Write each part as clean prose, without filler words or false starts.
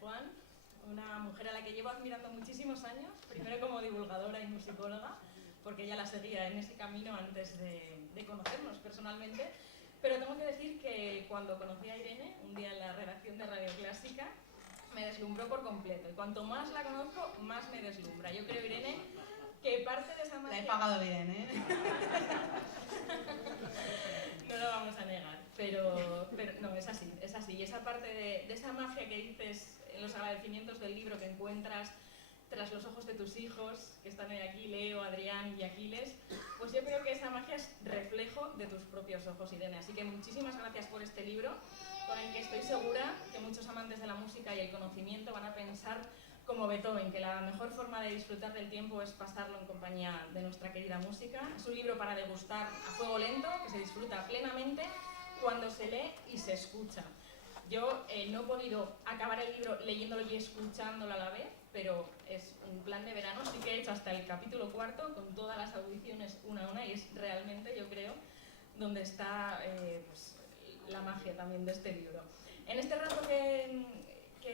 Juan, una mujer a la que llevo admirando muchísimos años, primero como divulgadora y musicóloga, porque ella la seguía en ese camino antes de conocernos personalmente, pero tengo que decir que cuando conocí a Irene, un día en la redacción de Radio Clásica, me deslumbró por completo, y cuanto más la conozco, más me deslumbra. Yo creo, Irene, que parte de esa magia... La he pagado bien, ¿eh? No lo vamos a negar, pero no, es así. Y esa parte de esa magia que dices en los agradecimientos del libro que encuentras tras los ojos de tus hijos, que están hoy aquí, Leo, Adrián y Aquiles, pues yo creo que esa magia es reflejo de tus propios ojos, Irene. Así que muchísimas gracias por este libro, con el que estoy segura que muchos amantes de la música y el conocimiento van a pensar como Beethoven, que la mejor forma de disfrutar del tiempo es pasarlo en compañía de nuestra querida música. Es un libro para degustar a fuego lento, que se disfruta plenamente cuando se lee y se escucha. Yo no he podido acabar el libro leyéndolo y escuchándolo a la vez, pero es un plan de verano, sí que he hecho hasta el capítulo 4 con todas las audiciones una a una, y es realmente, yo creo, donde está pues, la magia también de este libro. En este rato que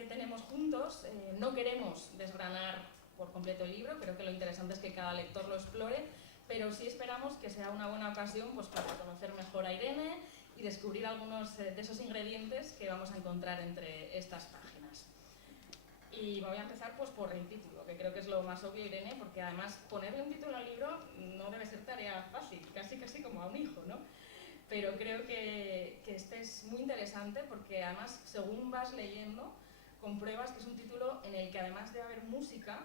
tenemos juntos, no queremos desgranar por completo el libro, creo que lo interesante es que cada lector lo explore, pero sí esperamos que sea una buena ocasión pues, para conocer mejor a Irene y descubrir algunos de esos ingredientes que vamos a encontrar entre estas páginas. Y voy a empezar pues, por el título, que creo que es lo más obvio, Irene, porque además ponerle un título al libro no debe ser tarea fácil, casi como a un hijo, ¿no? Pero creo que este es muy interesante porque además, según vas leyendo, compruebas que es un título en el que además de haber música,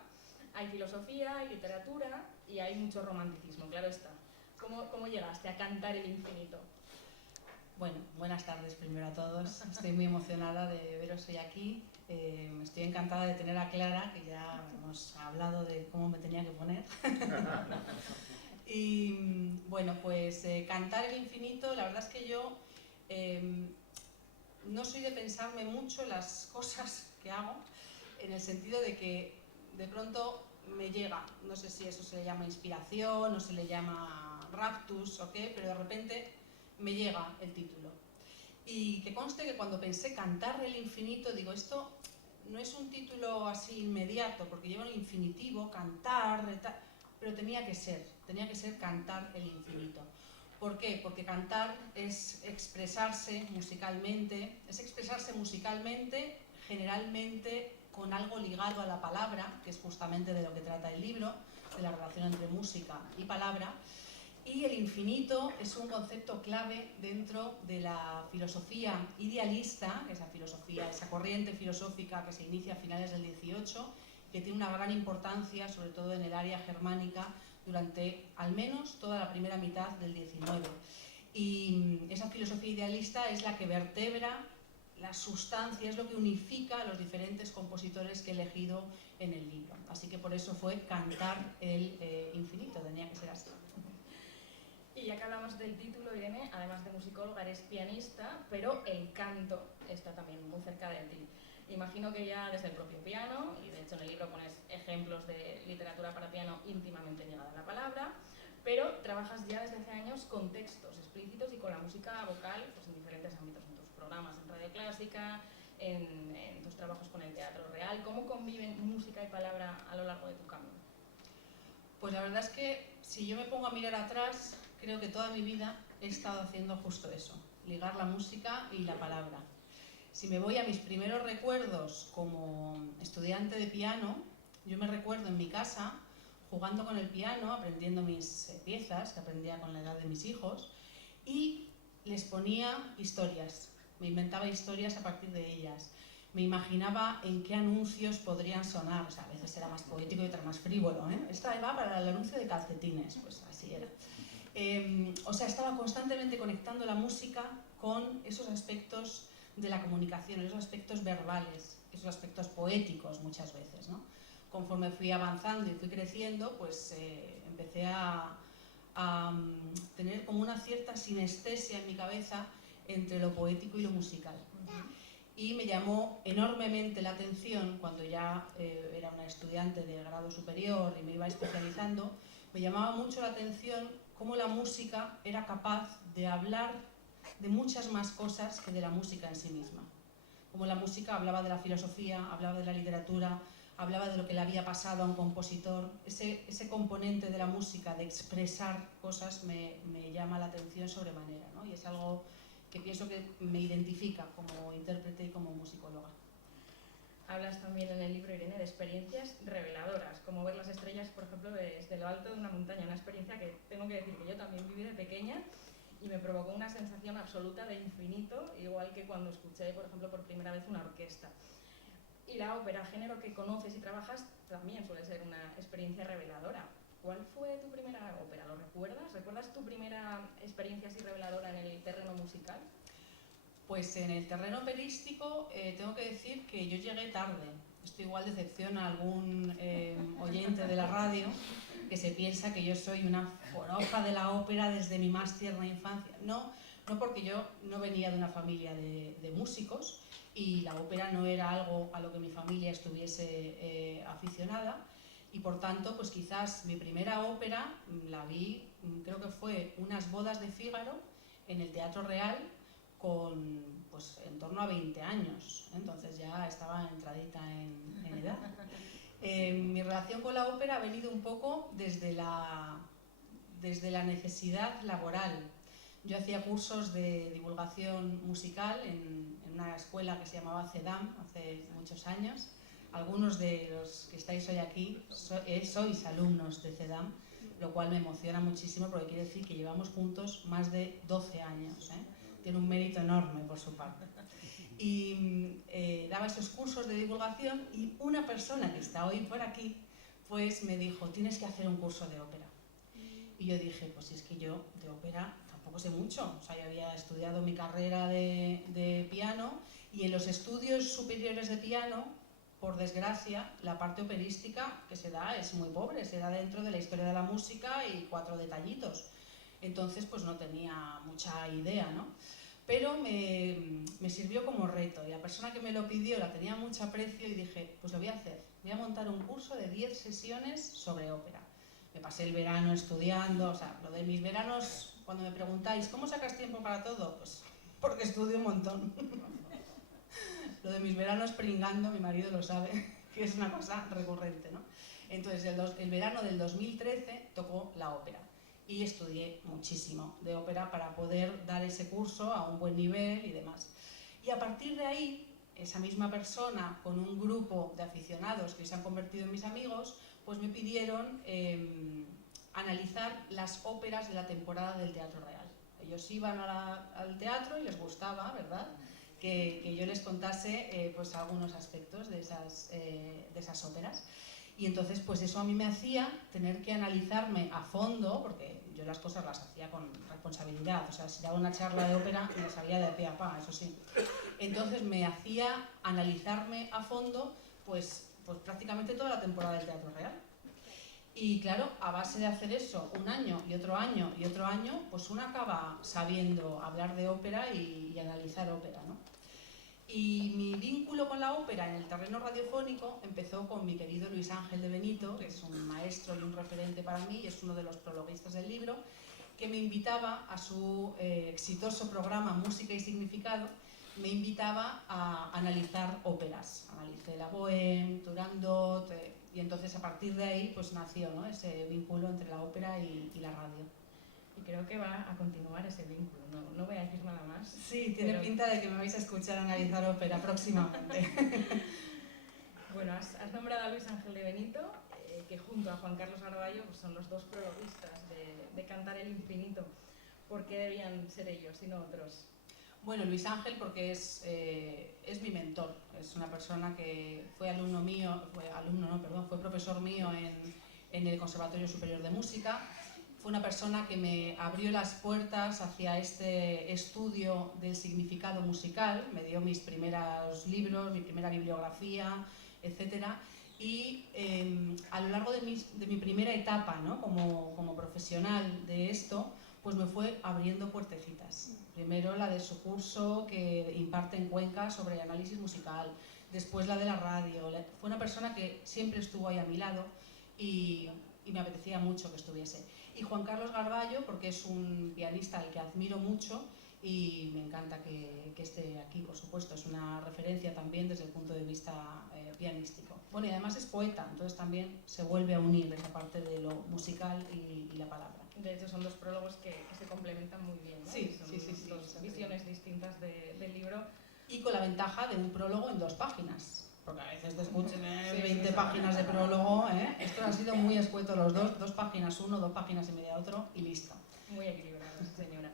hay filosofía, hay literatura y hay mucho romanticismo, claro está. ¿Cómo llegaste a cantar el infinito? Bueno, buenas tardes primero a todos. Estoy muy emocionada de veros hoy aquí. Estoy encantada de tener a Clara, que ya hemos hablado de cómo me tenía que poner. Y bueno, pues cantar el infinito, la verdad es que yo no soy de pensarme mucho en las cosas que hago, en el sentido de que de pronto me llega, no sé si eso se le llama inspiración o se le llama raptus o qué, pero de repente me llega el título. Y que conste que cuando pensé cantar el infinito, digo, esto no es un título así inmediato, porque lleva un infinitivo, cantar, pero tenía que ser cantar el infinito. ¿Por qué? Porque cantar es expresarse musicalmente, generalmente con algo ligado a la palabra, que es justamente de lo que trata el libro, de la relación entre música y palabra. Y el infinito es un concepto clave dentro de la filosofía idealista, esa corriente filosófica que se inicia a finales del XVIII, que tiene una gran importancia, sobre todo en el área germánica, durante al menos toda la primera mitad del XIX. Y esa filosofía idealista es la que vertebra la sustancia, es lo que unifica a los diferentes compositores que he elegido en el libro. Así que por eso fue cantar el infinito, tenía que ser así. Y ya que hablamos del título, Irene, además de musicóloga, eres pianista, pero el canto está también muy cerca de ti. Imagino que ya desde el propio piano, y de hecho en el libro pones ejemplos de literatura para piano íntimamente ligada a la palabra, pero trabajas ya desde hace años con textos explícitos y con la música vocal pues en diferentes ámbitos, en tus programas en Radio Clásica, en tus trabajos con el Teatro Real. ¿Cómo conviven música y palabra a lo largo de tu camino? Pues la verdad es que si yo me pongo a mirar atrás, creo que toda mi vida he estado haciendo justo eso, ligar la música y la palabra. Si me voy a mis primeros recuerdos como estudiante de piano, yo me recuerdo en mi casa jugando con el piano, aprendiendo mis piezas, que aprendía con la edad de mis hijos, y les ponía historias, me inventaba historias a partir de ellas. Me imaginaba en qué anuncios podrían sonar, o sea, a veces era más poético y otra más frívolo, ¿eh? Esta va para el anuncio de calcetines, pues así era. O sea, estaba constantemente conectando la música con esos aspectos de la comunicación, esos aspectos verbales, esos aspectos poéticos muchas veces, ¿no? Conforme fui avanzando y fui creciendo, pues empecé a tener como una cierta sinestesia en mi cabeza entre lo poético y lo musical. Y me llamó enormemente la atención cuando ya era una estudiante de grado superior y me iba especializando, me llamaba mucho la atención cómo la música era capaz de hablar de muchas más cosas que de la música en sí misma. cómo la música hablaba de la filosofía, hablaba de la literatura, hablaba de lo que le había pasado a un compositor. Ese componente de la música, de expresar cosas, me llama la atención sobremanera, ¿no? Y es algo que pienso que me identifica como intérprete y como musicóloga. Hablas también en el libro, Irene, de experiencias reveladoras, como ver las estrellas, por ejemplo, desde lo alto de una montaña, una experiencia que tengo que decir que yo también viví de pequeña y me provocó una sensación absoluta de infinito, igual que cuando escuché, por ejemplo, por primera vez una orquesta. Y la ópera, género que conoces y trabajas, también suele ser una experiencia reveladora. ¿Cuál fue tu primera ópera? ¿Lo recuerdas? ¿Recuerdas tu primera experiencia así reveladora en el terreno musical? Pues en el terreno operístico tengo que decir que yo llegué tarde. Esto igual decepciona a algún oyente de la radio que se piensa que yo soy una forofa de la ópera desde mi más tierna infancia. No porque yo no venía de una familia de músicos y la ópera no era algo a lo que mi familia estuviese aficionada, y por tanto pues quizás mi primera ópera la vi, creo que fue Unas bodas de Fígaro en el Teatro Real, con pues en torno a 20 años, entonces ya estaba entradita en edad. Mi relación con la ópera ha venido un poco desde la necesidad laboral. Yo hacía cursos de divulgación musical en una escuela que se llamaba CEDAM hace muchos años. Algunos de los que estáis hoy aquí sois alumnos de CEDAM, lo cual me emociona muchísimo porque quiere decir que llevamos juntos más de 12 años, ¿eh? Tiene un mérito enorme por su parte. Y daba esos cursos de divulgación y una persona que está hoy por aquí pues me dijo, tienes que hacer un curso de ópera. Y yo dije, pues si es que yo de ópera tampoco sé mucho. O sea, yo había estudiado mi carrera de piano y en los estudios superiores de piano, por desgracia, la parte operística que se da es muy pobre, se da dentro de la historia de la música y 4 detallitos. Entonces pues no tenía mucha idea, ¿no? Pero me sirvió como reto y la persona que me lo pidió la tenía mucho aprecio y dije, pues lo voy a hacer, voy a montar un curso de 10 sesiones sobre ópera. Me pasé el verano estudiando, o sea, lo de mis veranos, cuando me preguntáis, ¿cómo sacas tiempo para todo? Pues porque estudio un montón. Lo de mis veranos pringando, mi marido lo sabe, que es una cosa recurrente, ¿no? Entonces, el verano del 2013 tocó la ópera. Y estudié muchísimo de ópera para poder dar ese curso a un buen nivel y demás. Y a partir de ahí, esa misma persona, con un grupo de aficionados que se han convertido en mis amigos, pues me pidieron analizar las óperas de la temporada del Teatro Real. Ellos iban al teatro y les gustaba, ¿verdad?, que yo les contase pues algunos aspectos de esas óperas. Y entonces pues eso a mí me hacía tener que analizarme a fondo, porque yo las cosas las hacía con responsabilidad, o sea, si daba una charla de ópera me sabía de pe a pa, eso sí. Entonces me hacía analizarme a fondo pues prácticamente toda la temporada del Teatro Real. Y claro, a base de hacer eso un año y otro año y otro año, pues uno acaba sabiendo hablar de ópera y analizar ópera, ¿no? Y mi vínculo con la ópera en el terreno radiofónico empezó con mi querido Luis Ángel de Benito, que es un maestro y un referente para mí, y es uno de los prologuistas del libro, que me invitaba a su exitoso programa Música y Significado, me invitaba a analizar óperas. Analicé la Bohème, Turandot, y entonces a partir de ahí pues nació, ¿no?, ese vínculo entre la ópera y la radio. Y creo que va a continuar ese vínculo, no voy a decir nada más. Sí, tiene pinta de que me vais a escuchar analizar ópera próximamente. Bueno, has nombrado a Luis Ángel de Benito, que junto a Juan Carlos Garballo pues son los dos prologuistas de Cantar el Infinito. ¿Por qué debían ser ellos y no otros? Bueno, Luis Ángel porque es mi mentor, es una persona que fue fue profesor mío en el Conservatorio Superior de Música. Fue una persona que me abrió las puertas hacia este estudio del significado musical, me dio mis primeros libros, mi primera bibliografía, etc. Y a lo largo de mi primera etapa, ¿no?, como profesional de esto, pues me fue abriendo puertecitas. Primero la de su curso que imparte en Cuenca sobre análisis musical, después la de la radio. Fue una persona que siempre estuvo ahí a mi lado y me apetecía mucho que estuviese. Y Juan Carlos Garballo, porque es un pianista al que admiro mucho y me encanta que esté aquí, por supuesto. Es una referencia también desde el punto de vista pianístico. Bueno, y además es poeta, entonces también se vuelve a unir esa parte de lo musical y la palabra. De hecho, son dos prólogos que se complementan muy bien, ¿no? Sí, son sí, dos visiones distintas del libro. Y con la ventaja de un prólogo en 2 páginas, porque a veces te escuchen 20 sí, páginas de prólogo, ¿eh? Esto ha sido muy escueto los dos, 2 páginas uno, 2 páginas y media otro y listo. Muy equilibrado, señora.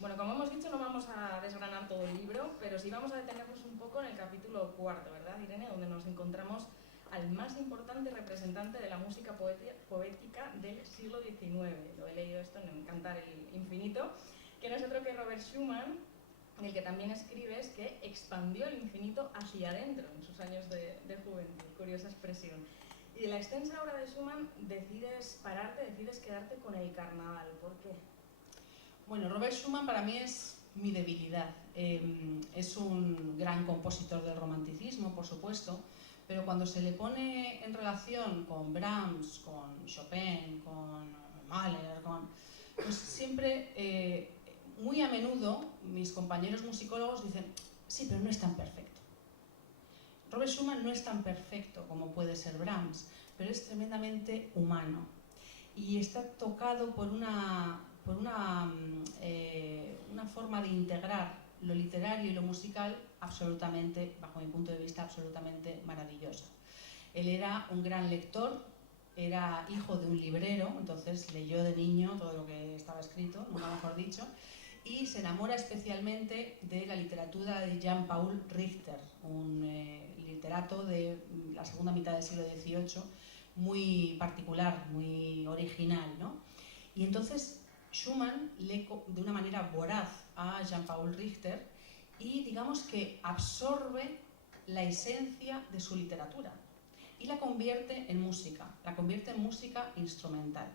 Bueno, como hemos dicho, no vamos a desgranar todo el libro, pero sí vamos a detenernos un poco en el capítulo 4, ¿verdad, Irene? Donde nos encontramos al más importante representante de la música poética del siglo XIX. Lo he leído esto en Cantar el Infinito, que no es otro que Robert Schumann, el que también escribes que expandió el infinito hacia adentro en sus años de juventud. Curiosa expresión. Y de la extensa obra de Schumann decides pararte, decides quedarte con el carnaval. ¿Por qué? Bueno, Robert Schumann para mí es mi debilidad. Es un gran compositor del romanticismo, por supuesto, pero cuando se le pone en relación con Brahms, con Chopin, con Mahler, pues siempre, muy a menudo, mis compañeros musicólogos dicen, sí, pero no es tan perfecto. Robert Schumann no es tan perfecto como puede ser Brahms, pero es tremendamente humano y está tocado por una forma de integrar lo literario y lo musical absolutamente, bajo mi punto de vista, absolutamente maravillosa. Él era un gran lector, era hijo de un librero, entonces leyó de niño todo lo que estaba escrito, nunca mejor dicho, y se enamora especialmente de la literatura de Jean-Paul Richter, un literato de la segunda mitad del siglo XVIII, muy particular, muy original, ¿no? Y entonces Schumann lee de una manera voraz a Jean-Paul Richter y digamos que absorbe la esencia de su literatura y la convierte en música instrumental.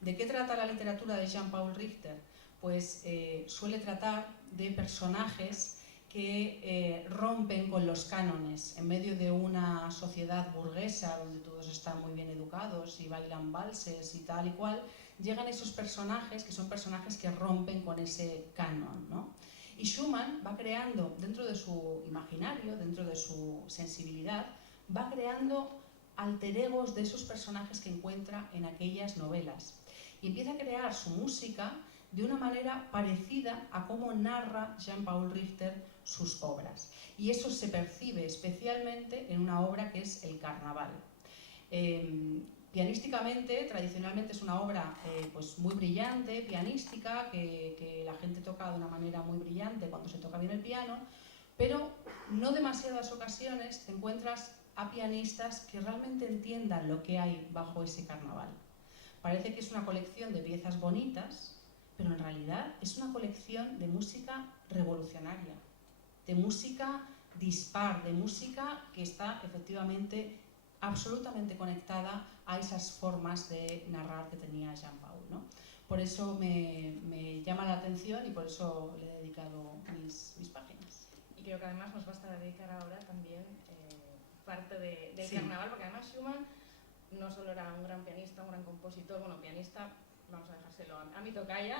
¿De qué trata la literatura de Jean-Paul Richter? Pues suele tratar de personajes que rompen con los cánones en medio de una sociedad burguesa donde todos están muy bien educados y bailan valses y tal y cual. Llegan esos personajes que son personajes que rompen con ese canon, ¿no? Y Schumann va creando, dentro de su imaginario, dentro de su sensibilidad, va creando alter egos de esos personajes que encuentra en aquellas novelas. Y empieza a crear su música de una manera parecida a cómo narra Jean-Paul Richter sus obras. Y eso se percibe especialmente en una obra que es El Carnaval. Pianísticamente, tradicionalmente es una obra pues muy brillante, pianística, que la gente toca de una manera muy brillante cuando se toca bien el piano, pero no demasiadas ocasiones te encuentras a pianistas que realmente entiendan lo que hay bajo ese carnaval. Parece que es una colección de piezas bonitas, pero en realidad es una colección de música revolucionaria, de música dispar, de música que está efectivamente absolutamente conectada a esas formas de narrar que tenía Jean-Paul, ¿no? Por eso me llama la atención y por eso le he dedicado mis páginas. Y creo que además nos basta dedicar ahora también parte del sí. carnaval, porque además Schumann no solo era un gran pianista, un gran compositor, bueno, pianista, vamos a dejárselo a mi tocaya,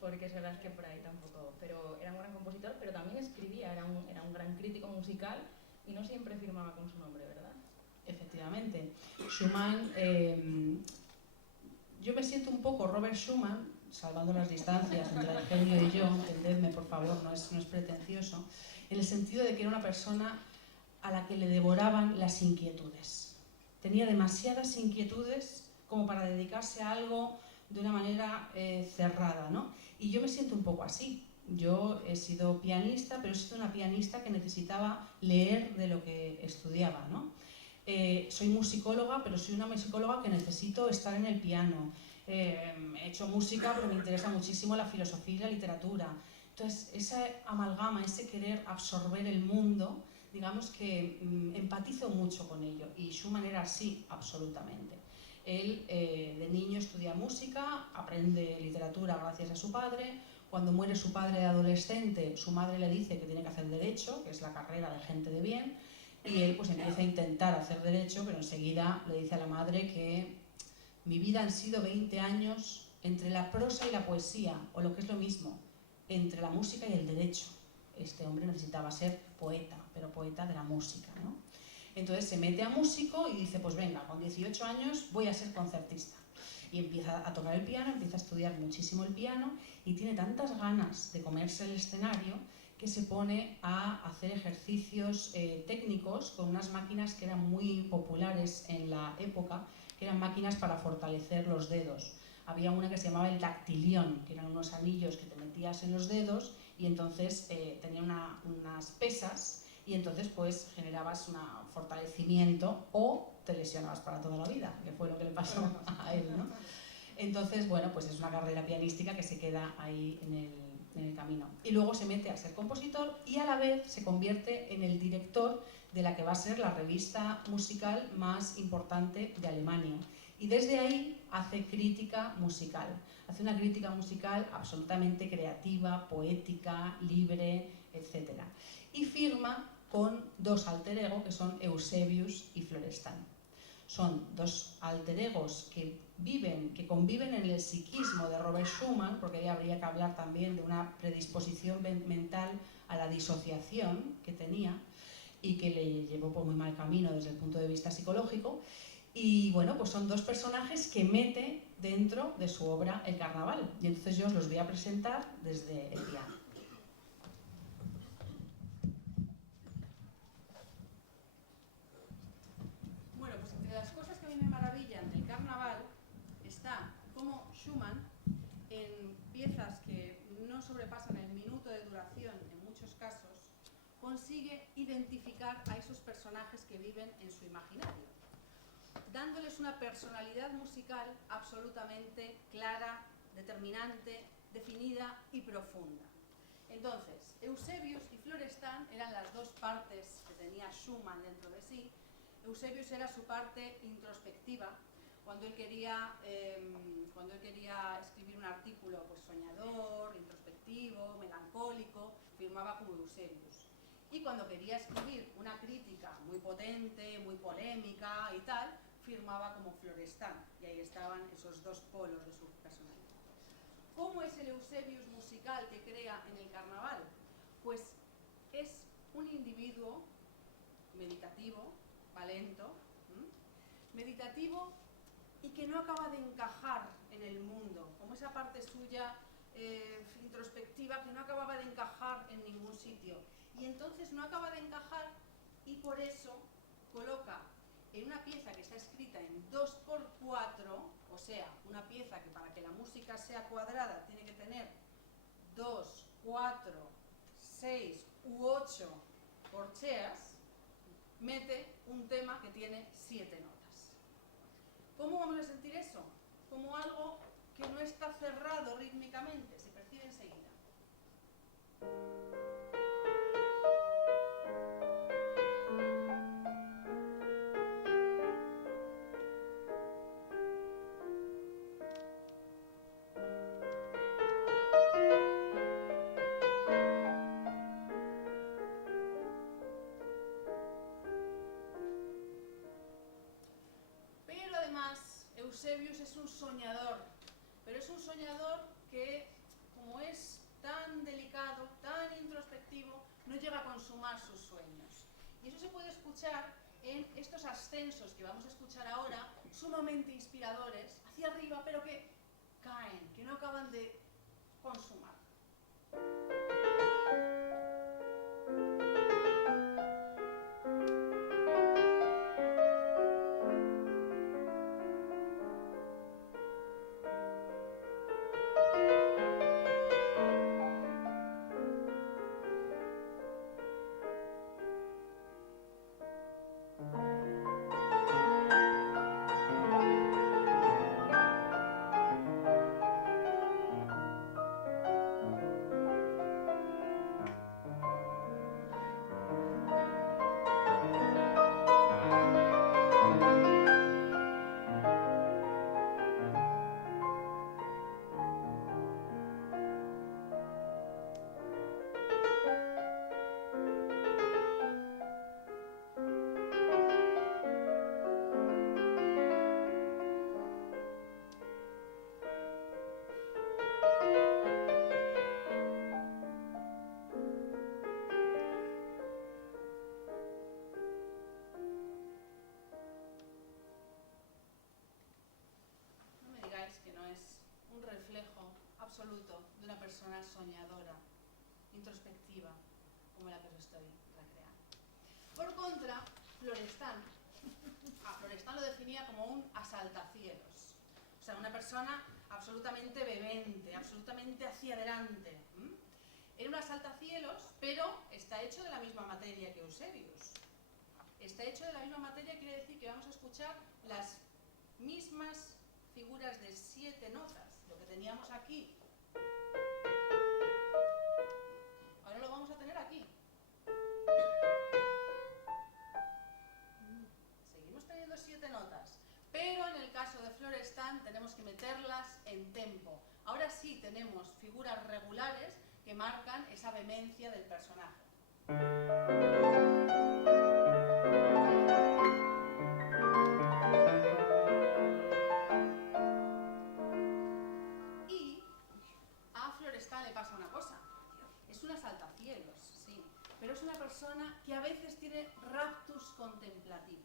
porque es verdad que por ahí tampoco, pero era un gran compositor, pero también escribía, era un gran crítico musical y no siempre firmaba con su nombre, ¿verdad? Efectivamente. Schumann, yo me siento un poco Robert Schumann, salvando las distancias entre el genio y yo, entendedme por favor, no es pretencioso, en el sentido de que era una persona a la que le devoraban las inquietudes. Tenía demasiadas inquietudes como para dedicarse a algo de una manera cerrada, ¿no? Y yo me siento un poco así. Yo he sido pianista, pero he sido una pianista que necesitaba leer de lo que estudiaba, ¿no? Soy musicóloga, pero soy una musicóloga que necesito estar en el piano. He hecho música, pero me interesa muchísimo la filosofía y la literatura. Entonces, esa amalgama, ese querer absorber el mundo, digamos que empatizo mucho con ello. Y Schumann era así, absolutamente. Él de niño estudia música, aprende literatura gracias a su padre. Cuando muere su padre de adolescente, su madre le dice que tiene que hacer derecho, que es la carrera de gente de bien, y él pues empieza a intentar hacer derecho, pero enseguida le dice a la madre que mi vida han sido 20 años entre la prosa y la poesía, o lo que es lo mismo, entre la música y el derecho. Este hombre necesitaba ser poeta, pero poeta de la música, ¿no? Entonces se mete a músico y dice, pues venga, con 18 años voy a ser concertista. Y empieza a tocar el piano, empieza a estudiar muchísimo el piano y tiene tantas ganas de comerse el escenario que se pone a hacer ejercicios técnicos con unas máquinas que eran muy populares en la época, que eran máquinas para fortalecer los dedos. Había una que se llamaba el dactilión, que eran unos anillos que te metías en los dedos y entonces tenía unas pesas y entonces pues generabas un fortalecimiento o te lesionabas para toda la vida, que fue lo que le pasó a él, ¿no? Entonces, bueno, pues es una carrera pianística que se queda ahí en el camino. Y luego se mete a ser compositor y a la vez se convierte en el director de la que va a ser la revista musical más importante de Alemania. Y desde ahí hace crítica musical. Hace una crítica musical absolutamente creativa, poética, libre, etc. Y firma con dos alter ego que son Eusebius y Florestan. Son dos alter egos que conviven en el psiquismo de Robert Schumann, porque ahí habría que hablar también de una predisposición mental a la disociación que tenía y que le llevó por muy mal camino desde el punto de vista psicológico. Y bueno, pues son dos personajes que mete dentro de su obra El Carnaval. Y entonces yo os los voy a presentar desde el piano. Bueno, pues entre las cosas que a mí me maravillan del Carnaval está cómo Schumann, en piezas que no sobrepasan el minuto de duración en muchos casos, consigue identificar a esos personajes que viven en su imaginario, dándoles una personalidad musical absolutamente clara, determinante, definida y profunda. Entonces, Eusebius y Florestan eran las dos partes que tenía Schumann dentro de sí. Eusebius era su parte introspectiva, cuando él quería escribir un artículo pues, soñador, introspectivo, melancólico, firmaba como Eusebius. Y cuando quería escribir una crítica muy potente, muy polémica y tal, firmaba como Florestan. Y ahí estaban esos dos polos de su personalidad. ¿Cómo es el Eusebius musical que crea en el Carnaval? Pues es un individuo meditativo, valento, meditativo y que no acaba de encajar en el mundo, como esa parte suya introspectiva que no acababa de encajar en ningún sitio. Y entonces no acaba de encajar y por eso coloca en una pieza que está escrita en 2×4, o sea, una pieza que para que la música sea cuadrada tiene que tener 2, 4, 6 u 8 corcheas, mete un tema que tiene 7 notas. ¿Cómo vamos a sentir eso? Como algo que no está cerrado rítmicamente, se percibe enseguida. Pero además, Eusebius es un soñador, pero es un soñador que, como es tan delicado, tan introspectivo, no llega a consumar sus sueños. Y eso se puede escuchar en estos ascensos que vamos a escuchar ahora, sumamente inspiradores, hacia arriba, pero que caen, que no acaban de consumar. absoluto de una persona soñadora, introspectiva, como la que os estoy recreando. Por contra, Florestan, Florestan lo definía como un asaltacielos, o sea, una persona absolutamente bebente, absolutamente hacia adelante. Era un asaltacielos, pero está hecho de la misma materia que Eusebius. Está hecho de la misma materia quiere decir que vamos a escuchar las mismas figuras de 7 notas, lo que teníamos aquí. Ahora lo vamos a tener aquí. Seguimos teniendo 7 notas, pero en el caso de Florestan tenemos que meterlas en tempo. Ahora sí tenemos figuras regulares que marcan esa vehemencia del personaje. Y a Florestan le pasa una cosa. Es un asaltacielos, sí, pero es una persona que a veces tiene raptus contemplativos.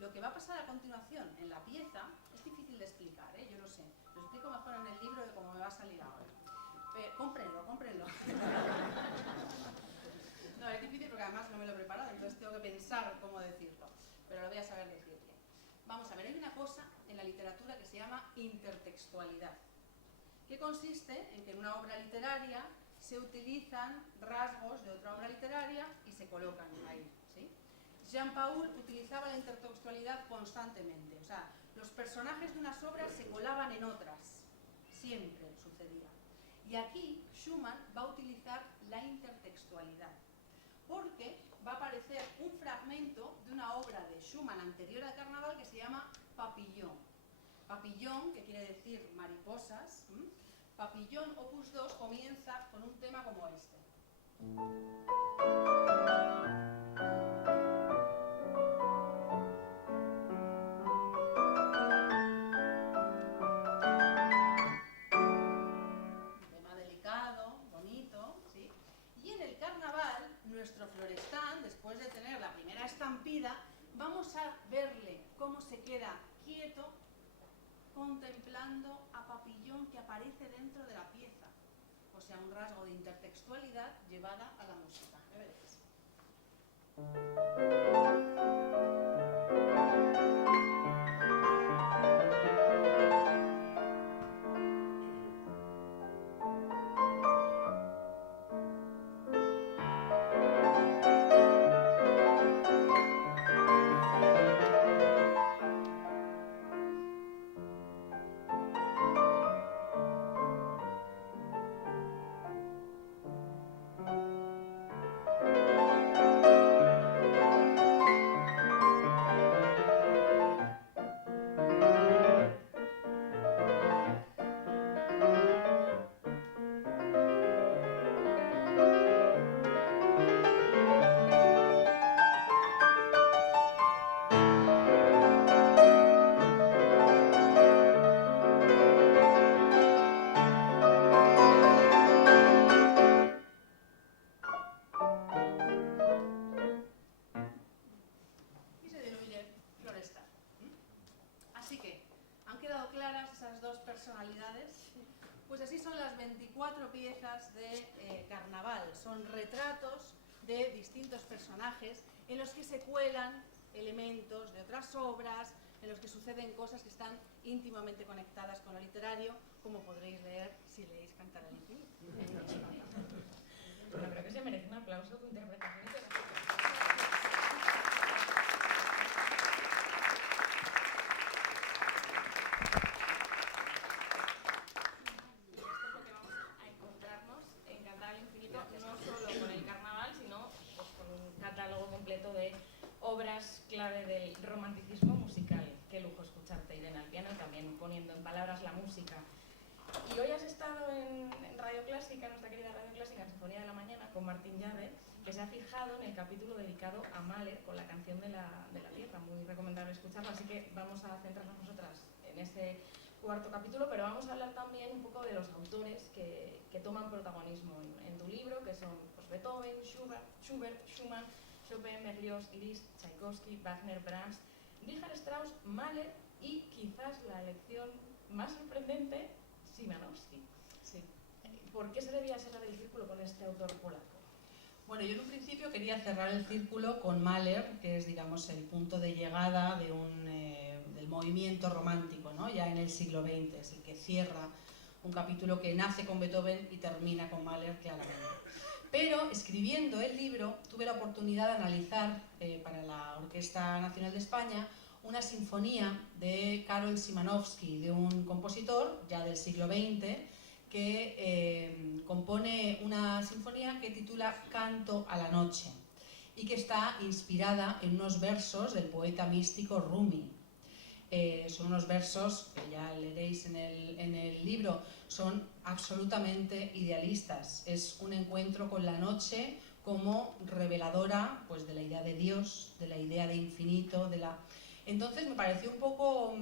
Lo que va a pasar a continuación en la pieza es difícil de explicar, yo lo sé. Lo explico mejor en el libro de cómo me va a salir ahora. Cómprenlo. No, es difícil porque además no me lo he preparado, entonces tengo que pensar cómo decirlo, pero lo voy a saber decir bien. Vamos a ver, hay una cosa en la literatura que se llama intertextualidad, que consiste en que en una obra literaria se utilizan rasgos de otra obra literaria y se colocan ahí, ¿sí? Jean-Paul utilizaba la intertextualidad constantemente, o sea, los personajes de unas obras se colaban en otras, siempre sucedía. Y aquí Schumann va a utilizar la intertextualidad, porque va a aparecer un fragmento de una obra de Schumann anterior al Carnaval que se llama Papillon. Papillon, que quiere decir mariposas. Papillon opus 2 comienza con un tema como este. Nuestro Florestan, después de tener la primera estampida, vamos a verle cómo se queda quieto contemplando a Papillon que aparece dentro de la pieza. O sea, un rasgo de intertextualidad llevada a la música. Ya veréis. Pues así son las 24 piezas de Carnaval. Son retratos de distintos personajes en los que se cuelan elementos de otras obras, en los que suceden cosas que están íntimamente conectadas con lo literario, como podréis leer si leéis Cantar al Infinito. Bueno, creo que se merece un aplauso tu interpretación. De obras clave del romanticismo musical. Qué lujo escucharte, Irene, al piano, también poniendo en palabras la música. Y hoy has estado en Radio Clásica, nuestra querida Radio Clásica, en Sinfonía de la Mañana, con Martín Llave, que se ha fijado en el capítulo dedicado a Mahler con la canción de la Tierra. Muy recomendable escucharlo, así que vamos a centrarnos nosotras en ese cuarto capítulo, pero vamos a hablar también un poco de los autores que toman protagonismo en tu libro, que son pues, Beethoven, Schubert, Schumann, Chopin, Berlioz, Liszt, Tchaikovsky, Wagner, Brahms, Richard Strauss, Mahler y quizás la elección más sorprendente, Szymanowski. Sí. ¿Por qué se debía cerrar el círculo con este autor polaco? Bueno, yo en un principio quería cerrar el círculo con Mahler, que es, digamos, el punto de llegada de del movimiento romántico, ¿no? Ya en el siglo XX, es el que cierra un capítulo que nace con Beethoven y termina con Mahler claramente. Pero escribiendo el libro tuve la oportunidad de analizar para la Orquesta Nacional de España una sinfonía de Karol Szymanowski, de un compositor ya del siglo XX, que compone una sinfonía que titula Canto a la noche y que está inspirada en unos versos del poeta místico Rumi. Son unos versos que ya leeréis en el libro, son absolutamente idealistas. Es un encuentro con la noche como reveladora, pues, de la idea de Dios, de la idea de infinito, Entonces me pareció un poco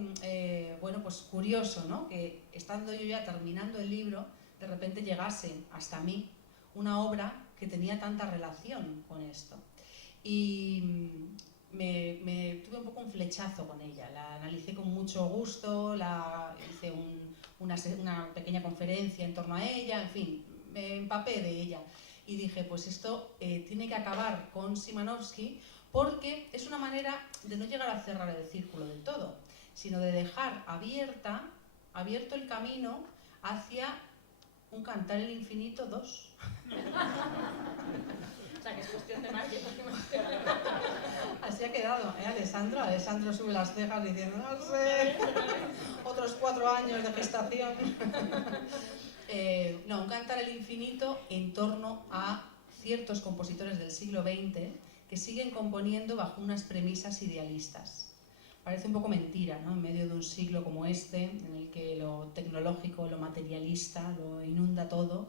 bueno, pues curioso, ¿no? Que estando yo ya terminando el libro, de repente llegase hasta mí una obra que tenía tanta relación con esto. Y me tuve un poco un flechazo con ella, la analicé con mucho gusto, hice una pequeña conferencia en torno a ella, en fin, me empapé de ella y dije, pues esto tiene que acabar con Szymanowski, porque es una manera de no llegar a cerrar el círculo del todo, sino de dejar abierto el camino hacia un Cantar el Infinito 2. O sea, que es cuestión de marketing. Así ha quedado, ¿eh, Alessandro? Alessandro sube las cejas diciendo, no sé, otros 4 años de gestación. No, un Cantar el Infinito en torno a ciertos compositores del siglo XX que siguen componiendo bajo unas premisas idealistas. Parece un poco mentira, ¿no? En medio de un siglo como este, en el que lo tecnológico, lo materialista, lo inunda todo,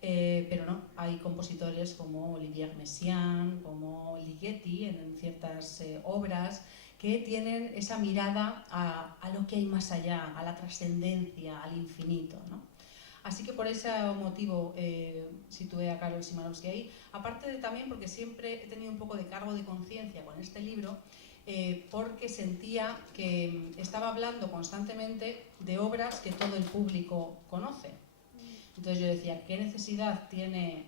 pero no, hay compositores como Olivier Messiaen, como Ligeti en ciertas obras, que tienen esa mirada a lo que hay más allá, a la trascendencia, al infinito, ¿no? Así que por ese motivo situé a Karol Szymanowski ahí, aparte de también porque siempre he tenido un poco de cargo de conciencia con este libro, porque sentía que estaba hablando constantemente de obras que todo el público conoce. Entonces yo decía, ¿qué necesidad tiene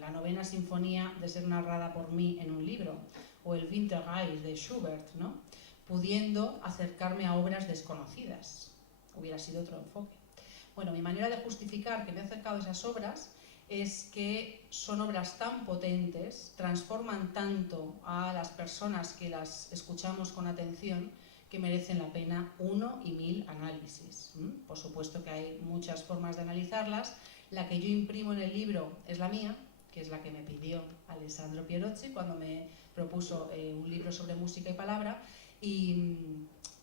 la novena sinfonía de ser narrada por mí en un libro? O el Winterreise de Schubert, ¿no? Pudiendo acercarme a obras desconocidas. Hubiera sido otro enfoque. Bueno, mi manera de justificar que me he acercado a esas obras es que son obras tan potentes, transforman tanto a las personas que las escuchamos con atención, que merecen la pena 1 y 1000 análisis. Por supuesto que hay muchas formas de analizarlas. La que yo imprimo en el libro es la mía, que es la que me pidió Alessandro Pierocci cuando me propuso un libro sobre música y palabra, y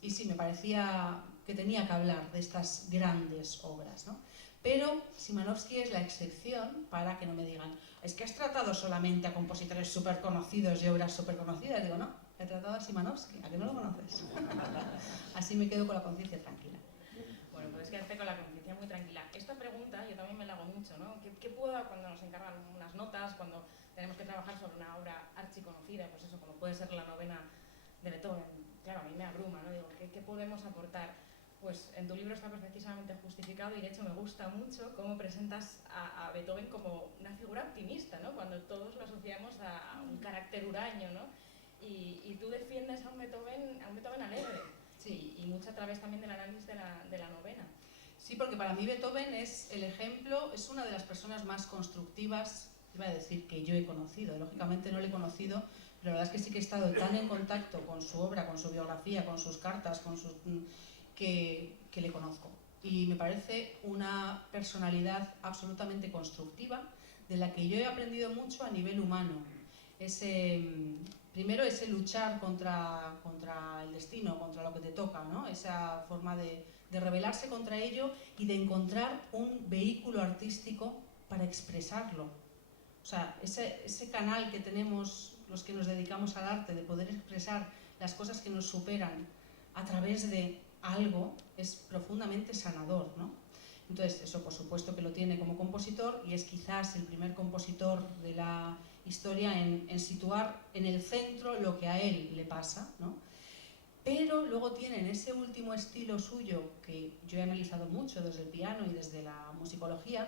sí, me parecía que tenía que hablar de estas grandes obras, ¿no? Pero Szymanowski es la excepción para que no me digan, es que has tratado solamente a compositores súper conocidos y obras súper conocidas. Digo, no, he tratado a Szymanowski, ¿a que no lo conoces? Así me quedo con la conciencia tranquila. Bueno, puedes quedarte con la conciencia muy tranquila. Esta pregunta yo también me la hago mucho, ¿no? ¿Qué puedo, cuando nos encargan unas notas, cuando tenemos que trabajar sobre una obra archiconocida, pues eso, como puede ser la novena de Beethoven? Claro, a mí me abruma, ¿no? Digo, ¿qué podemos aportar? Pues en tu libro está perfectísimamente justificado y de hecho me gusta mucho cómo presentas a Beethoven como una figura optimista, ¿no? Cuando todos lo asociamos a un carácter huraño, ¿no? Y tú defiendes a un Beethoven alegre. Sí, y mucho a través también del análisis de la novena. Sí, porque para mí Beethoven es el ejemplo, es una de las personas más constructivas, iba a decir, que yo he conocido. Lógicamente no le he conocido, pero la verdad es que sí que he estado tan en contacto con su obra, con su biografía, con sus cartas, que le conozco. Y me parece una personalidad absolutamente constructiva, de la que yo he aprendido mucho a nivel humano. Primero ese luchar contra el destino, contra lo que te toca, ¿no? Esa forma de rebelarse contra ello y de encontrar un vehículo artístico para expresarlo. O sea, ese canal que tenemos los que nos dedicamos al arte, de poder expresar las cosas que nos superan a través de algo, es profundamente sanador, ¿no? Entonces, eso por supuesto que lo tiene como compositor, y es quizás el primer compositor de la historia en situar en el centro lo que a él le pasa, ¿no? pero luego tienen ese último estilo suyo, que yo he analizado mucho desde el piano y desde la musicología,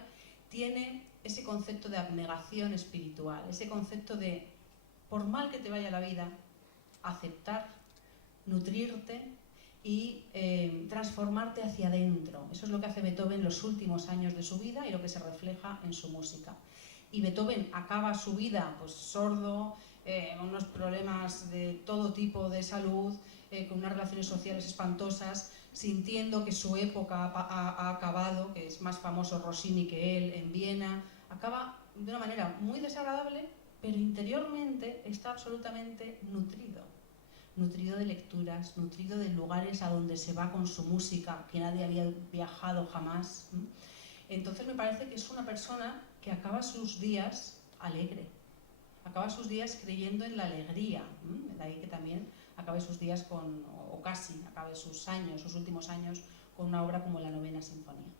tiene ese concepto de abnegación espiritual, ese concepto de, por mal que te vaya la vida, aceptar, nutrirte y transformarte hacia adentro. Eso es lo que hace Beethoven los últimos años de su vida y lo que se refleja en su música. Y Beethoven acaba su vida pues sordo, con unos problemas de todo tipo de salud, con unas relaciones sociales espantosas, sintiendo que su época ha acabado, que es más famoso Rossini que él en Viena. Acaba de una manera muy desagradable, pero interiormente está absolutamente nutrido de lecturas, nutrido de lugares a donde se va con su música, que nadie había viajado jamás. Entonces me parece que es una persona que acaba sus días alegre, acaba sus días creyendo en la alegría, de ahí que también acabe sus días con, o casi acabe sus años, sus últimos años, con una obra como la Novena Sinfonía.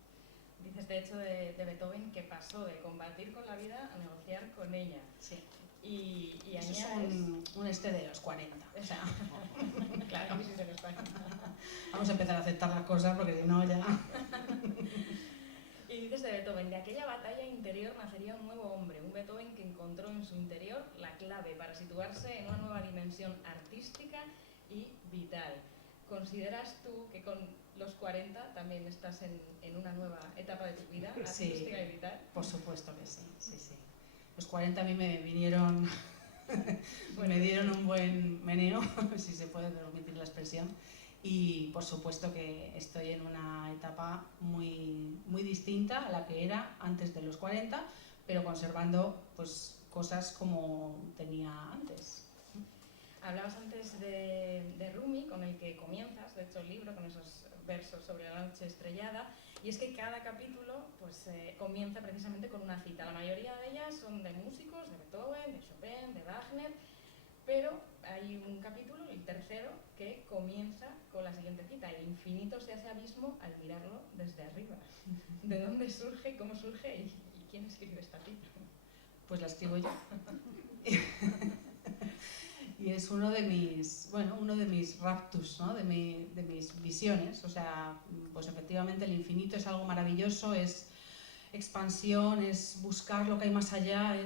Dices de hecho de Beethoven que pasó de combatir con la vida a negociar con ella. Sí. Y eso añades... es un de los 40. O sea, claro, crisis en España. Vamos a empezar a aceptar las cosas porque si no ya... Y dices de Beethoven, de aquella batalla interior nacería un nuevo hombre, un Beethoven que encontró en su interior la clave para situarse en una nueva dimensión artística y vital. ¿Consideras tú que con los 40 también estás en una nueva etapa de tu vida artística y vital? Por supuesto que sí, sí, sí. Los 40 a mí me vinieron, me dieron un buen meneo, si se puede permitir la expresión, y por supuesto que estoy en una etapa muy, muy distinta a la que era antes de los 40, pero conservando pues, cosas como tenía antes. Hablabas antes de Rumi, con el que comienzas, de hecho, el libro, con esos versos sobre la noche estrellada, y es que cada capítulo pues, comienza precisamente con una cita. La mayoría de ellas son de músicos, de Beethoven, de Chopin, de Wagner, pero hay un capítulo, el tercero, que comienza con la siguiente cita: el infinito se hace abismo al mirarlo desde arriba. ¿De dónde surge, cómo surge y quién escribe esta cita? Pues la escribo yo. Y es uno de mis raptus, ¿no? de mis visiones. O sea, pues efectivamente el infinito es algo maravilloso, es expansión, es buscar lo que hay más allá,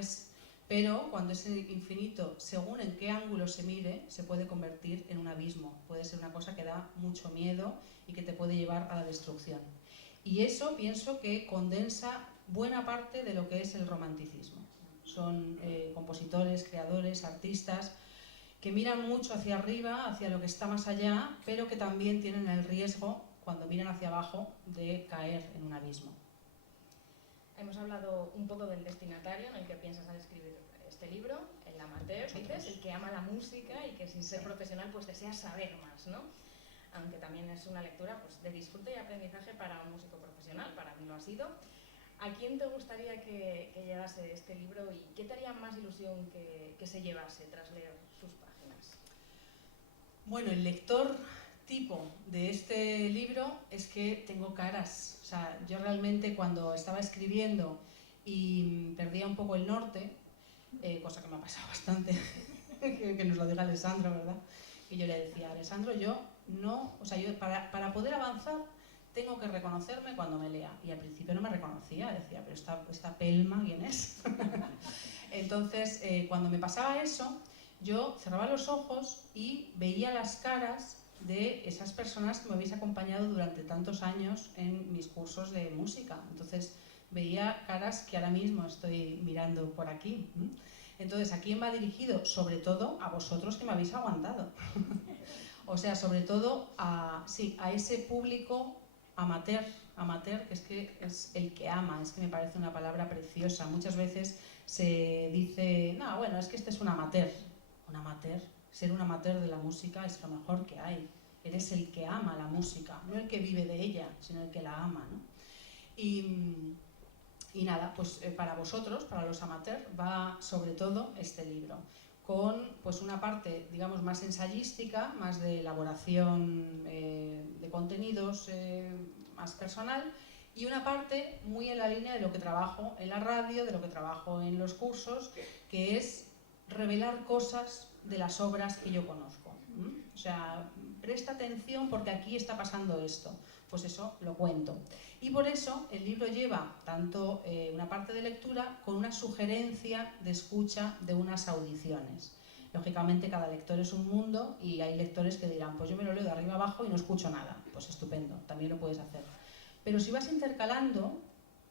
pero cuando ese infinito, según en qué ángulo se mire, se puede convertir en un abismo. Puede ser una cosa que da mucho miedo y que te puede llevar a la destrucción. Y eso pienso que condensa buena parte de lo que es el romanticismo. Son compositores, creadores, artistas que miran mucho hacia arriba, hacia lo que está más allá, pero que también tienen el riesgo, cuando miran hacia abajo, de caer en un abismo. Hemos hablado un poco del destinatario en el que piensas al escribir este libro, el amateur, dices, el que ama la música y que sin ser profesional pues desea saber más, ¿no? Aunque también es una lectura pues, de disfrute y aprendizaje para un músico profesional, para mí lo ha sido. ¿A quién te gustaría que llegase este libro y qué te haría más ilusión que se llevase tras leer sus páginas? Bueno, el lector tipo de este libro es que tengo caras. O sea, yo realmente cuando estaba escribiendo y perdía un poco el norte, cosa que me ha pasado bastante, que nos lo diga Alessandro, ¿verdad? Y yo le decía, Alessandro, yo para poder avanzar tengo que reconocerme cuando me lea. Y al principio no me reconocía, decía, pero esta pelma, ¿quién es? Entonces, cuando me pasaba eso, yo cerraba los ojos y veía las caras de esas personas que me habéis acompañado durante tantos años en mis cursos de música. Entonces, veía caras que ahora mismo estoy mirando por aquí. Entonces, ¿a quién va dirigido? Sobre todo a vosotros que me habéis aguantado. O sea, sobre todo a ese público amateur, que es el que ama, es que me parece una palabra preciosa. Muchas veces se dice, no, bueno, es que este es un amateur. Un amateur, ser un amateur de la música es lo mejor que hay. Eres el que ama la música, no el que vive de ella, sino el que la ama, ¿no? Y nada, pues para vosotros, para los amateurs, va sobre todo este libro, con pues una parte, digamos, más ensayística, más de elaboración de contenidos más personal, y una parte muy en la línea de lo que trabajo en la radio, de lo que trabajo en los cursos, que es revelar cosas de las obras que yo conozco. O sea, presta atención porque aquí está pasando esto. Pues eso lo cuento. Y por eso el libro lleva tanto una parte de lectura con una sugerencia de escucha de unas audiciones. Lógicamente cada lector es un mundo y hay lectores que dirán, pues yo me lo leo de arriba abajo y no escucho nada. Pues estupendo, también lo puedes hacer. Pero si vas intercalando,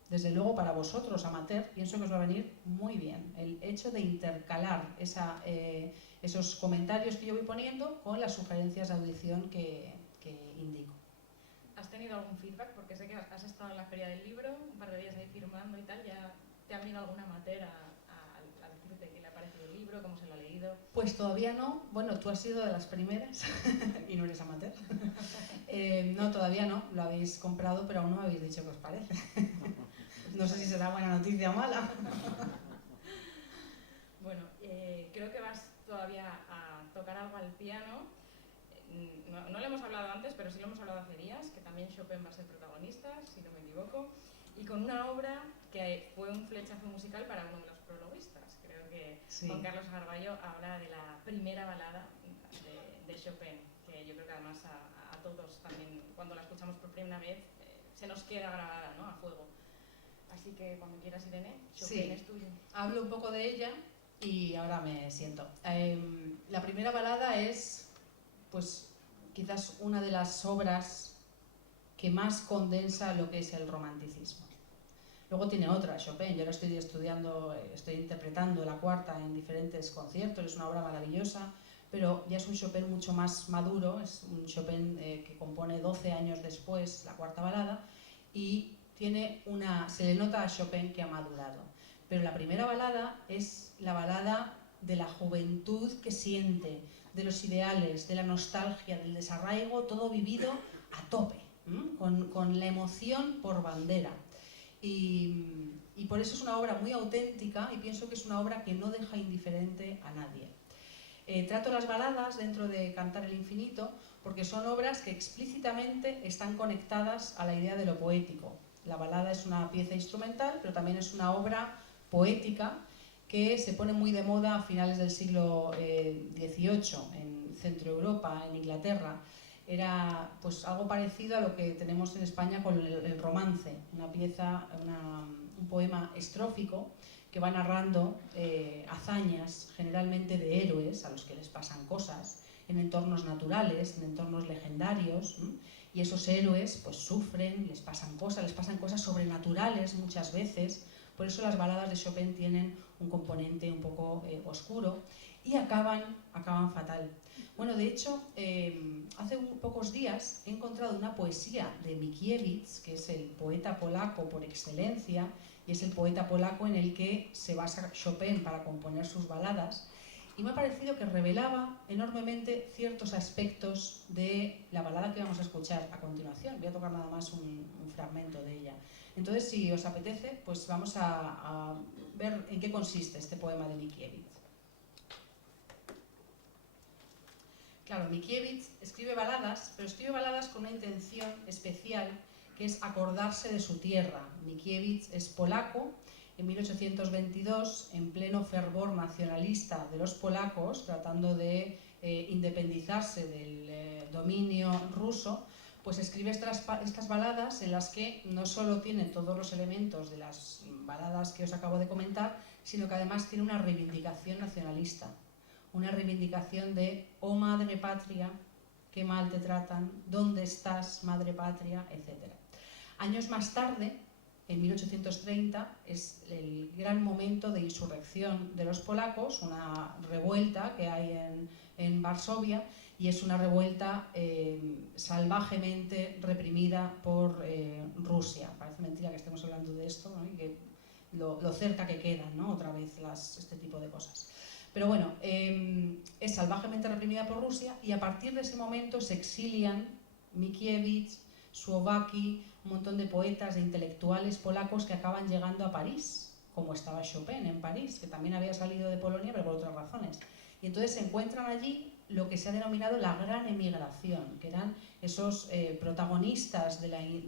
desde luego para vosotros, amateur, pienso que os va a venir muy bien. El hecho de intercalar esos comentarios que yo voy poniendo con las sugerencias de audición que indico. ¿Has tenido algún feedback? Porque sé que has estado en la Feria del Libro, un par de días ahí firmando y tal, ¿ya te ha venido alguna amateur a decirte qué le ha parecido el libro, cómo se lo ha leído? Pues todavía no. Bueno, tú has sido de las primeras y no eres amateur. No, todavía no. Lo habéis comprado, pero aún no me habéis dicho qué os parece. No sé si será buena noticia o mala. Bueno, creo que vas todavía a tocar algo al piano. No lo hemos hablado antes, pero sí lo hemos hablado hace días, que también Chopin va a ser protagonista, si no me equivoco, y con una obra que fue un flechazo musical para uno de los prologuistas. Creo que sí. Juan Carlos Garballo habla de la primera balada de Chopin, que yo creo que además a todos también, cuando la escuchamos por primera vez, se nos queda grabada, ¿no?, a fuego. Así que cuando quieras, Irene, Chopin sí. Es tuyo. Hablo un poco de ella y ahora me siento. La primera balada es, pues, quizás una de las obras que más condensa lo que es el romanticismo. Luego tiene otra, Chopin. Yo ahora estoy interpretando la cuarta en diferentes conciertos, es una obra maravillosa, pero ya es un Chopin mucho más maduro, es un Chopin que compone 12 años después, la cuarta balada, y se le nota a Chopin que ha madurado. Pero la primera balada es la balada de la juventud que siente, de los ideales, de la nostalgia, del desarraigo, todo vivido a tope, con la emoción por bandera. Y por eso es una obra muy auténtica y pienso que es una obra que no deja indiferente a nadie. Trato las baladas dentro de Cantar el Infinito porque son obras que explícitamente están conectadas a la idea de lo poético. La balada es una pieza instrumental, pero también es una obra poética que se pone muy de moda a finales del siglo XVIII en Centro Europa, en Inglaterra. Era pues algo parecido a lo que tenemos en España con el romance, una pieza, un poema estrófico que va narrando hazañas, generalmente de héroes a los que les pasan cosas, en entornos naturales, en entornos legendarios, y esos héroes pues sufren, les pasan cosas sobrenaturales muchas veces. Por eso las baladas de Chopin tienen un componente un poco oscuro y acaban fatal. Bueno, de hecho, hace pocos días he encontrado una poesía de Mickiewicz, que es el poeta polaco por excelencia, y es el poeta polaco en el que se basa Chopin para componer sus baladas, y me ha parecido que revelaba enormemente ciertos aspectos de la balada que vamos a escuchar a continuación. Voy a tocar nada más un fragmento de ella. Entonces, si os apetece, pues vamos a ver en qué consiste este poema de Mickiewicz. Claro, Mickiewicz escribe baladas, pero escribe baladas con una intención especial, que es acordarse de su tierra. Mickiewicz es polaco. En 1822, en pleno fervor nacionalista de los polacos, tratando de independizarse del dominio ruso, pues escribe estas baladas en las que no solo tiene todos los elementos de las baladas que os acabo de comentar, sino que además tiene una reivindicación nacionalista, una reivindicación de «Oh madre patria, qué mal te tratan, ¿dónde estás, madre patria?», etc. Años más tarde, en 1830, es el gran momento de insurrección de los polacos, una revuelta que hay en Varsovia, y es una revuelta salvajemente reprimida por Rusia. Parece mentira que estemos hablando de esto, ¿no? Y que lo cerca que quedan, ¿no?, otra vez este tipo de cosas. Pero bueno, es salvajemente reprimida por Rusia y a partir de ese momento se exilian Mickiewicz, Słowacki, un montón de poetas e intelectuales polacos que acaban llegando a París, como estaba Chopin en París, que también había salido de Polonia, pero por otras razones. Y entonces se encuentran allí lo que se ha denominado la gran emigración, que eran esos protagonistas de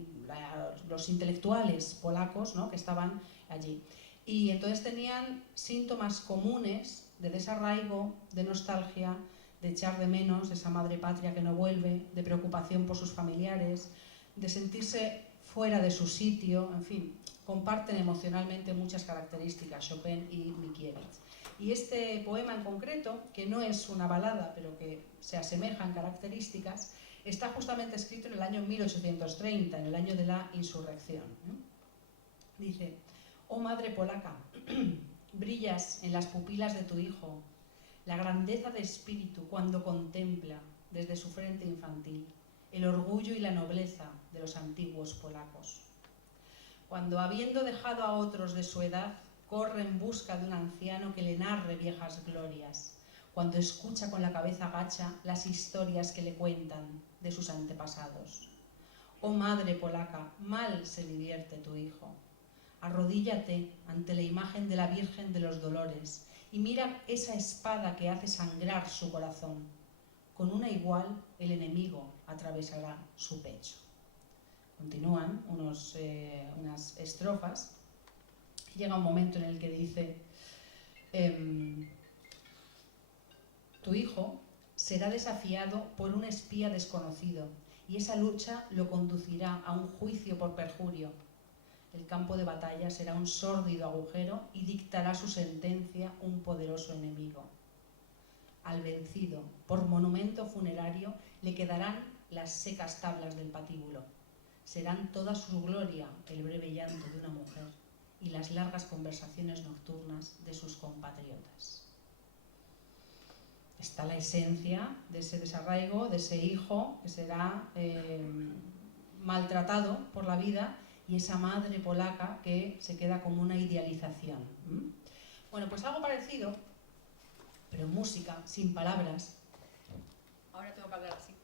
los intelectuales polacos, ¿no?, que estaban allí. Y entonces tenían síntomas comunes de desarraigo, de nostalgia, de echar de menos esa madre patria que no vuelve, de preocupación por sus familiares, de sentirse fuera de su sitio, en fin, comparten emocionalmente muchas características Chopin y Mickiewicz. Y este poema en concreto, que no es una balada, pero que se asemeja en características, está justamente escrito en el año 1830, en el año de la insurrección. Dice: «Oh madre polaca, brillas en las pupilas de tu hijo la grandeza de espíritu cuando contempla desde su frente infantil el orgullo y la nobleza de los antiguos polacos. Cuando, habiendo dejado a otros de su edad, corre en busca de un anciano que le narre viejas glorias, cuando escucha con la cabeza gacha las historias que le cuentan de sus antepasados. Oh madre polaca, mal se divierte tu hijo. Arrodíllate ante la imagen de la Virgen de los Dolores y mira esa espada que hace sangrar su corazón. Con una igual, el enemigo atravesará su pecho». Continúan unas estrofas. Llega un momento en el que dice: «Tu hijo será desafiado por un espía desconocido y esa lucha lo conducirá a un juicio por perjurio. El campo de batalla será un sórdido agujero y dictará su sentencia un poderoso enemigo. Al vencido, por monumento funerario, le quedarán las secas tablas del patíbulo. Serán toda su gloria el breve llanto de una mujer y las largas conversaciones nocturnas de sus compatriotas». Está la esencia de ese desarraigo, de ese hijo que será maltratado por la vida, y esa madre polaca que se queda como una idealización. Bueno, pues algo parecido, pero en música, sin palabras. Ahora tengo que hablar así.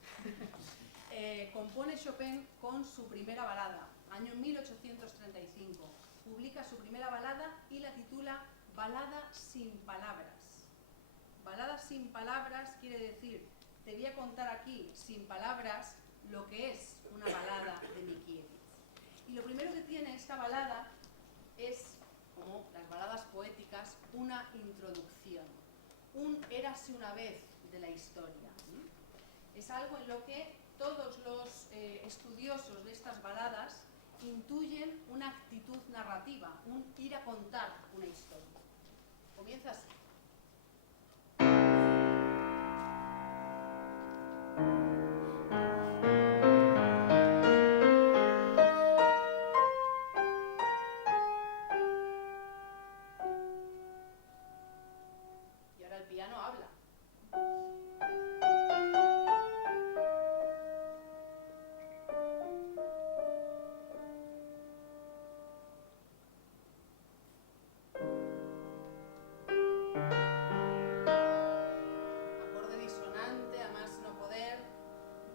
Compone Chopin con su primera balada, año 1835. Publica su primera balada y la titula Balada sin palabras. Balada sin palabras quiere decir, te voy a contar aquí, sin palabras, lo que es una balada de Mickiewicz. Y lo primero que tiene esta balada es, como las baladas poéticas, una introducción. Un érase una vez de la historia. Es algo en lo que todos los estudiosos de estas baladas intuyen una actitud narrativa, un ir a contar una historia. Comienza así. Y ahora el piano habla. Acorde disonante, a más no poder,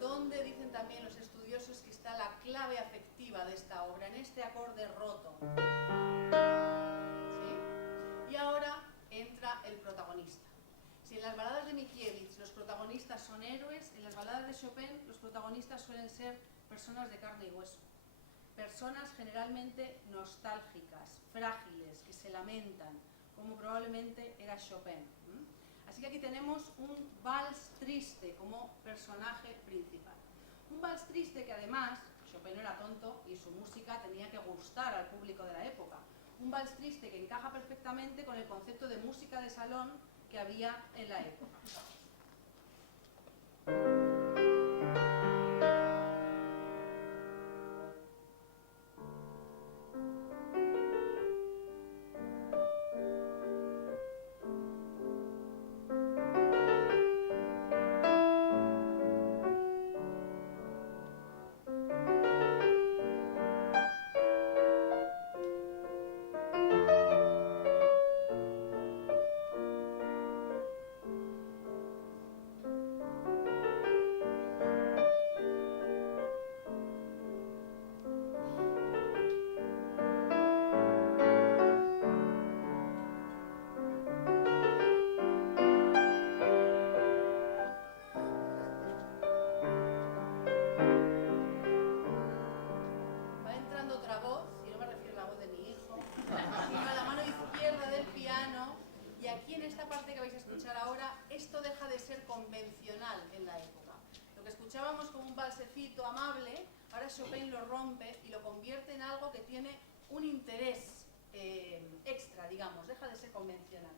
donde dicen también los estudiosos que está la clave afectiva de esta obra, en este acorde roto. ¿Sí? Y ahora entra el protagonista. Si en las baladas de Mickiewicz los protagonistas son héroes, en las baladas de Chopin los protagonistas suelen ser personas de carne y hueso. Personas generalmente nostálgicas, frágiles, que se lamentan, como probablemente era Chopin. Así que aquí tenemos un vals triste como personaje principal. Un vals triste que además, Chopin no era tonto y su música tenía que gustar al público de la época. Un vals triste que encaja perfectamente con el concepto de música de salón que había en la época. parte que vais a escuchar ahora, esto deja de ser convencional en la época. Lo que escuchábamos como un valsecito amable, ahora Chopin lo rompe y lo convierte en algo que tiene un interés extra, digamos, deja de ser convencional.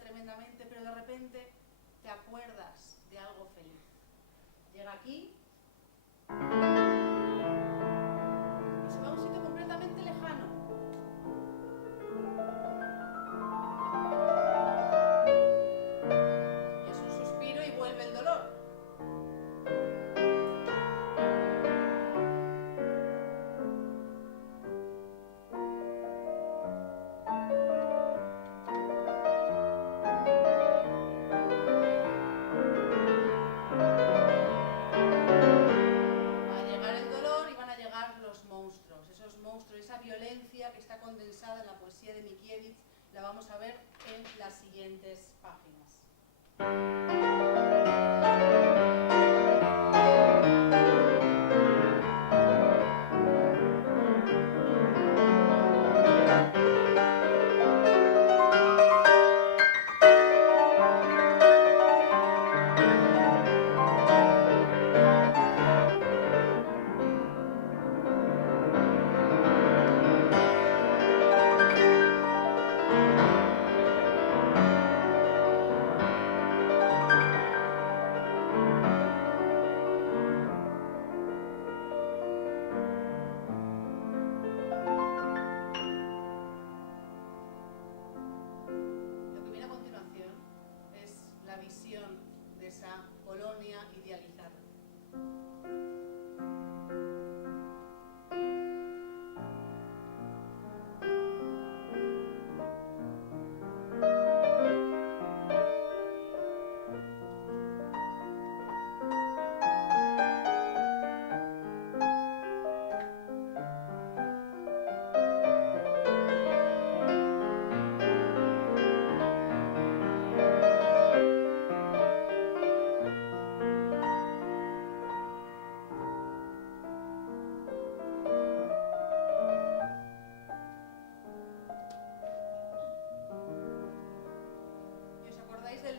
Tremendamente, pero de repente te acuerdas de algo feliz. Llega aquí y se va a un sitio completamente lejano. Y es un suspiro y vuelve el dolor. Esa violencia que está condensada en la poesía de Mickiewicz la vamos a ver en las siguientes páginas.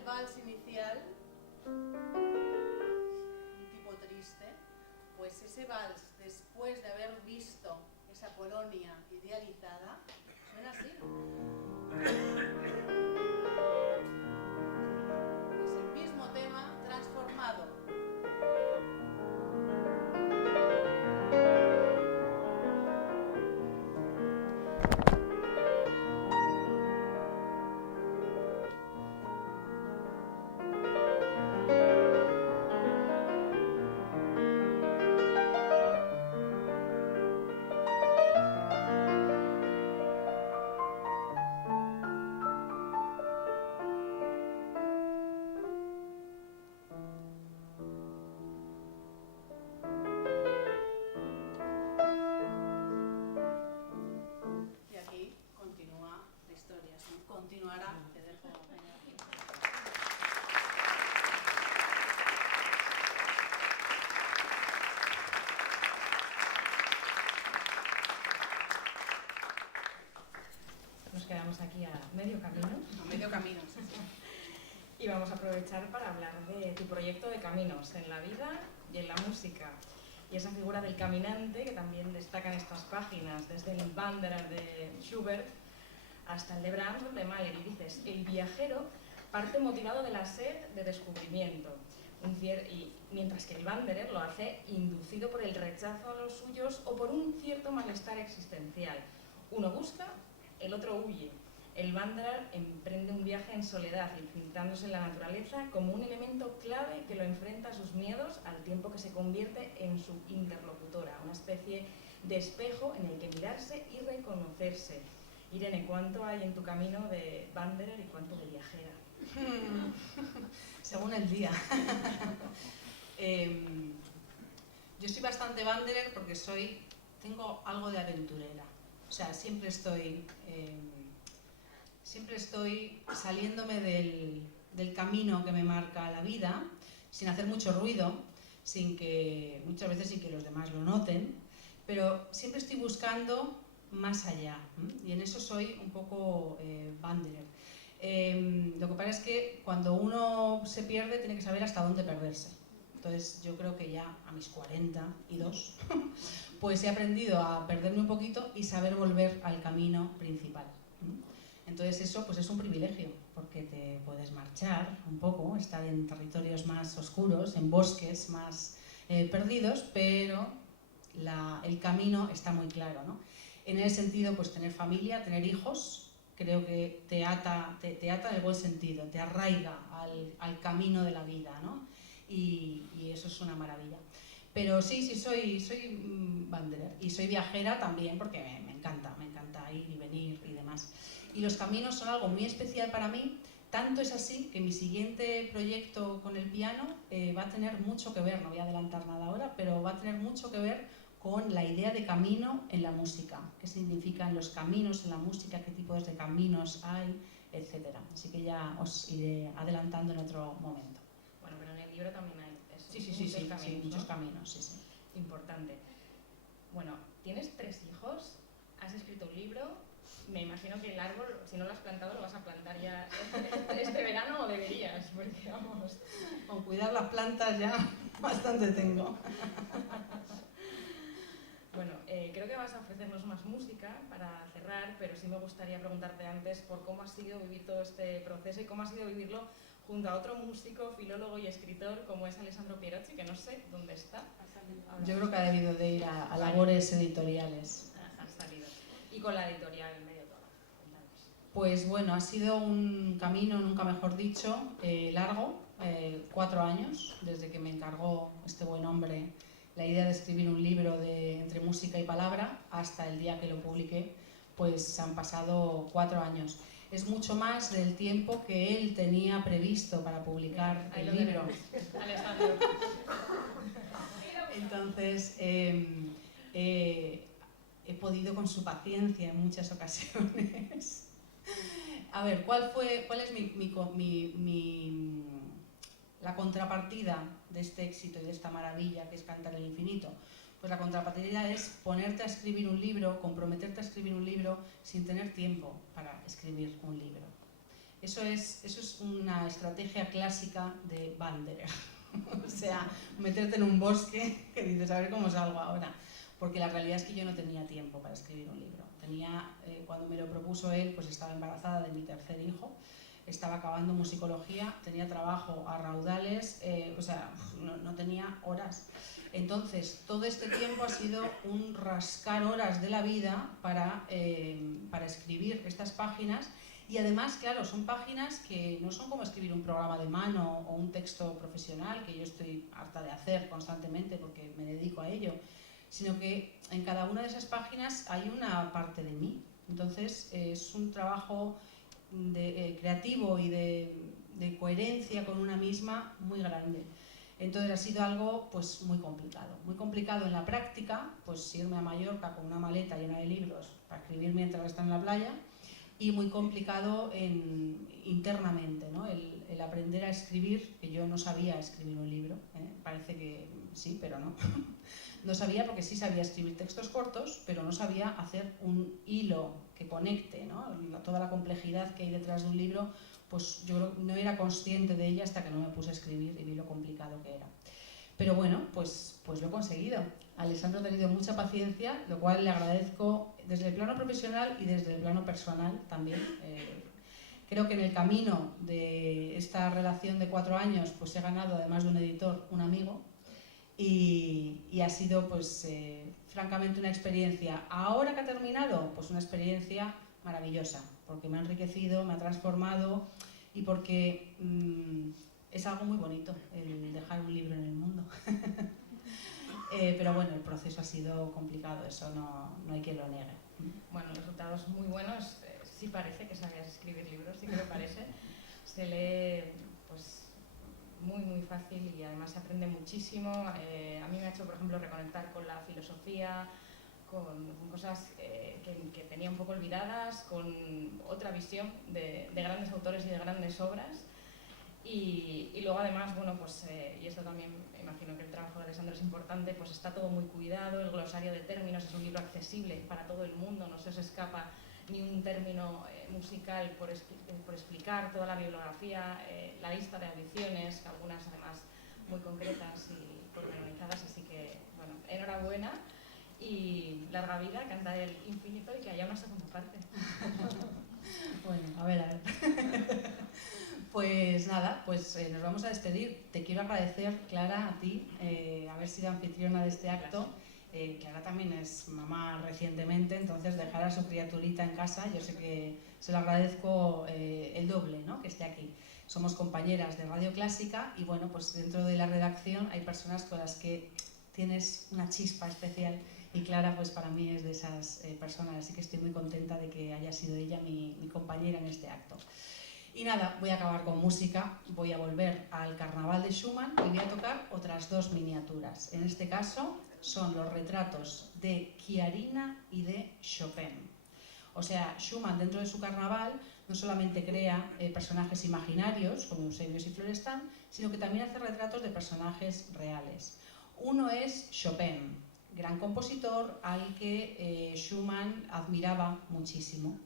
Vals inicial, un tipo triste, pues ese vals, después de haber visto esa Polonia idealizada, suena así. Es el mismo tema transformado. Continuará, te dejo. Nos quedamos aquí a medio camino. A medio camino, sí. Y vamos a aprovechar para hablar de tu proyecto de caminos en la vida y en la música. Y esa figura del caminante que también destaca en estas páginas, desde el Wanderer de Schubert hasta el de Brahms de Mahler, y dices, el viajero parte motivado de la sed de descubrimiento, y mientras que el Wanderer lo hace inducido por el rechazo a los suyos o por un cierto malestar existencial. Uno busca, el otro huye. El Wanderer emprende un viaje en soledad, infiltrándose en la naturaleza como un elemento clave que lo enfrenta a sus miedos al tiempo que se convierte en su interlocutora, una especie de espejo en el que mirarse y reconocerse. Irene, ¿cuánto hay en tu camino de wanderer y cuánto de viajera? Según el día. Yo soy bastante wanderer porque tengo algo de aventurera. O sea, siempre estoy saliéndome del camino que me marca la vida, sin hacer mucho ruido, muchas veces sin que los demás lo noten, pero siempre estoy buscando más allá, y en eso soy un poco wanderer. Lo que pasa es que cuando uno se pierde tiene que saber hasta dónde perderse. Entonces yo creo que ya a mis 42 pues he aprendido a perderme un poquito y saber volver al camino principal. Entonces eso pues es un privilegio, porque te puedes marchar un poco, estar en territorios más oscuros, en bosques más perdidos, pero el camino está muy claro, ¿no? En ese sentido, pues tener familia, tener hijos, creo que te ata en el buen sentido, te arraiga al camino de la vida, ¿no? Y eso es una maravilla. Pero sí, soy wanderer y soy viajera también porque me encanta ir y venir y demás. Y los caminos son algo muy especial para mí, tanto es así que mi siguiente proyecto con el piano va a tener mucho que ver, no voy a adelantar nada ahora, pero va a tener mucho que ver con la idea de camino en la música, qué significan los caminos en la música, qué tipos de caminos hay, etc. Así que ya os iré adelantando en otro momento. Bueno, pero en el libro también hay eso, muchos caminos, sí. Importante. Bueno, tienes 3 hijos, has escrito un libro, me imagino que el árbol, si no lo has plantado, lo vas a plantar ya este verano, o deberías, porque vamos... Con cuidar las plantas ya bastante tengo. Bueno, creo que vas a ofrecernos más música para cerrar, pero sí me gustaría preguntarte antes por cómo ha sido vivir todo este proceso y cómo ha sido vivirlo junto a otro músico, filólogo y escritor como es Alessandro Pierocci, que no sé dónde está. Yo creo que ha debido de ir a labores editoriales. Ha salido. Y con la editorial en medio todo. Pues bueno, ha sido un camino, nunca mejor dicho, largo, 4 años, desde que me encargó este buen hombre la idea de escribir un libro entre música y palabra, hasta el día que lo publiqué, pues han pasado 4 años. Es mucho más del tiempo que él tenía previsto para publicar el libro. Alessandro. Entonces, he podido con su paciencia en muchas ocasiones. A ver, ¿cuál es la contrapartida de este éxito y de esta maravilla que es Cantar el Infinito? Pues la contrapartida es ponerte a escribir un libro, comprometerte a escribir un libro sin tener tiempo para escribir un libro. Eso es una estrategia clásica de wanderer. O sea, meterte en un bosque que dices, a ver cómo salgo ahora. Porque la realidad es que yo no tenía tiempo para escribir un libro. Cuando me lo propuso él, pues estaba embarazada de mi 3er hijo, estaba acabando musicología, tenía trabajo a raudales, no tenía horas. Entonces, todo este tiempo ha sido un rascar horas de la vida para escribir estas páginas. Y además, claro, son páginas que no son como escribir un programa de mano o un texto profesional, que yo estoy harta de hacer constantemente porque me dedico a ello, sino que en cada una de esas páginas hay una parte de mí. Entonces, es un trabajo creativo y de coherencia con una misma muy grande. Entonces ha sido algo pues muy complicado en la práctica, pues irme a Mallorca con una maleta llena de libros para escribir mientras está en la playa, y muy complicado internamente, ¿no? El aprender a escribir, que yo no sabía escribir un libro, parece que sí, pero no. No sabía, porque sí sabía escribir textos cortos, pero no sabía hacer un hilo que conecte, ¿no? Toda la complejidad que hay detrás de un libro, pues yo no era consciente de ella hasta que no me puse a escribir y vi lo complicado que era. Pero bueno, pues lo he conseguido. Alessandro ha tenido mucha paciencia, lo cual le agradezco desde el plano profesional y desde el plano personal también. Creo que en el camino de esta relación de 4 años pues he ganado, además de un editor, un amigo, y ha sido pues francamente una experiencia, ahora que ha terminado, pues una experiencia maravillosa, porque me ha enriquecido, me ha transformado y porque es algo muy bonito el dejar un libro en el mundo. Pero bueno, el proceso ha sido complicado, eso no hay quien lo niegue. Bueno, el resultado es muy bueno, sí parece que sabías escribir libros, sí que me parece. Se lee pues muy fácil y además se aprende muchísimo. A mí me ha hecho, por ejemplo, reconectar con la filosofía, con cosas que tenía un poco olvidadas, con otra visión de grandes autores y de grandes obras. Y luego además, bueno, pues, y esto también me imagino que el trabajo de Alessandro es importante, pues está todo muy cuidado, el glosario de términos es un libro accesible para todo el mundo, no se os escapa ni un término musical por explicar toda la bibliografía, la lista de audiciones, algunas además muy concretas y pormenorizadas, así que, bueno, enhorabuena y larga vida, canta el infinito y que haya una segunda parte. Bueno, a ver. Pues nada, pues nos vamos a despedir. Te quiero agradecer, Clara, a ti, haber sido anfitriona de este acto. Clara también es mamá recientemente, entonces dejar a su criaturita en casa, yo sé que se lo agradezco el doble, ¿no? Que esté aquí. Somos compañeras de Radio Clásica y bueno, pues dentro de la redacción hay personas con las que tienes una chispa especial y Clara pues para mí es de esas personas, así que estoy muy contenta de que haya sido ella mi compañera en este acto. Y nada, voy a acabar con música, voy a volver al Carnaval de Schumann y voy a tocar otras dos miniaturas. En este caso son los retratos de Chiarina y de Chopin. O sea, Schumann dentro de su carnaval no solamente crea personajes imaginarios como Eusebius y Florestan, sino que también hace retratos de personajes reales. Uno es Chopin, gran compositor al que Schumann admiraba muchísimo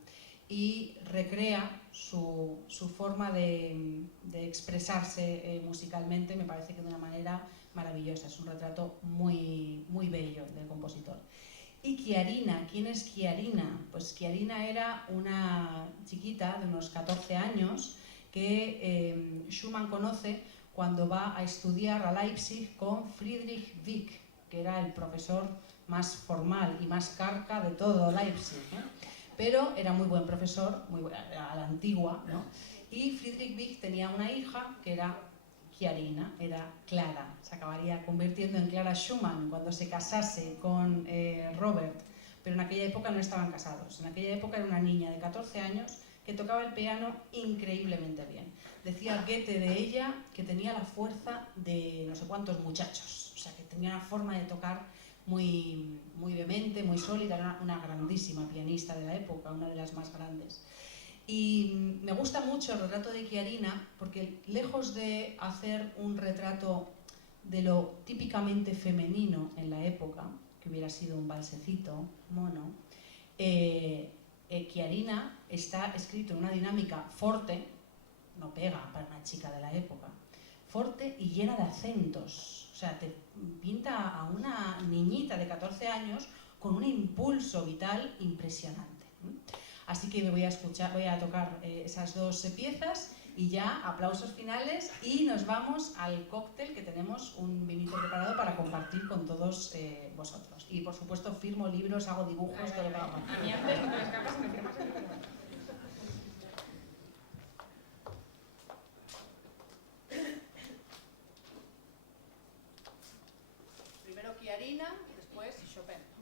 y recrea su forma de expresarse musicalmente, me parece que de una manera maravillosa. Es un retrato muy bello del compositor. Y Chiarina, ¿quién es Chiarina? Pues Chiarina era una chiquita de unos 14 años que Schumann conoce cuando va a estudiar a Leipzig con Friedrich Wieck, que era el profesor más formal y más carca de todo Leipzig, ¿eh? Pero era muy buen profesor, muy buena, a la antigua, ¿no? Y Friedrich Wieck tenía una hija que era Chiarina, era Clara, se acabaría convirtiendo en Clara Schumann cuando se casase con Robert, pero en aquella época no estaban casados, en aquella época era una niña de 14 años que tocaba el piano increíblemente bien. Decía Goethe de ella que tenía la fuerza de no sé cuántos muchachos, o sea que tenía una forma de tocar muy vehemente, muy sólida, era una grandísima pianista de la época, una de las más grandes. Y me gusta mucho el retrato de Chiarina porque lejos de hacer un retrato de lo típicamente femenino en la época, que hubiera sido un valsecito mono, Chiarina está escrito en una dinámica forte, no pega para una chica de la época, forte y llena de acentos. O sea, te pinta a una niñita de 14 años con un impulso vital impresionante. Así que voy a tocar esas dos piezas y ya aplausos finales y nos vamos al cóctel, que tenemos un vinito preparado para compartir con todos vosotros. Y por supuesto firmo libros, hago dibujos, todo lo que hago. A mí antes no te escapas y me firmas el libro. Primero Chiarina, después Chopin.